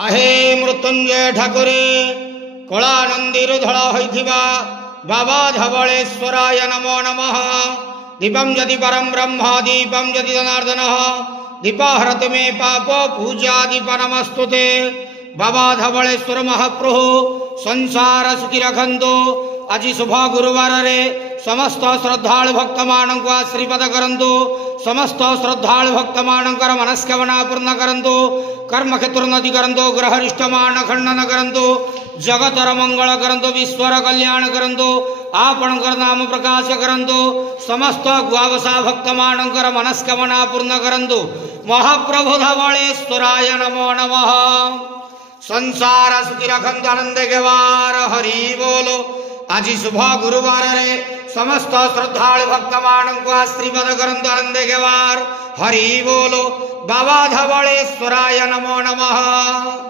आहे मृत्युंजय ठाकुरे कला नंदीर धड़ा होइथिबा बाबा धवलेश्वराय नमो नमः। दीपं यदि परम ब्रह्म दीपं यदि जनार्दन दीपाहरत मे पाप पूजा दीप नमस्तुते। बाबा धवलेश्वर महाप्रभु संसार सुखी रखंतु। आज शुभ गुरुवार रे समस्त श्रद्धालु भक्त मानक आशीर्वाद करंतु। समस्त श्रद्धालु भक्त मानकर मनस्कामना पूर्ण करंतु। कर्म क्षेत्र उन्नति करंतु। ग्रहरिष्ठ मान खंडन करंतु। जगतर मंगल करंतु। विश्वर कल्याण करंतु। आपणकर नाम प्रकाश करंतु। समस्त ग्वावसा भक्त मानकर मनस्कामना पूर्ण करंतु। महाप्रभु धवलेश्वराय नमो नमः। संसार सुखी रखंतु आनंद गेवार हरि बोलो। आज शुभ गुरुवार रे समस्त श्रद्धालु भक्त मानक आशीर्वाद करंतु आनंद गेवार हरि बोलो। बाबा धवलेश्वराय नमो नमः।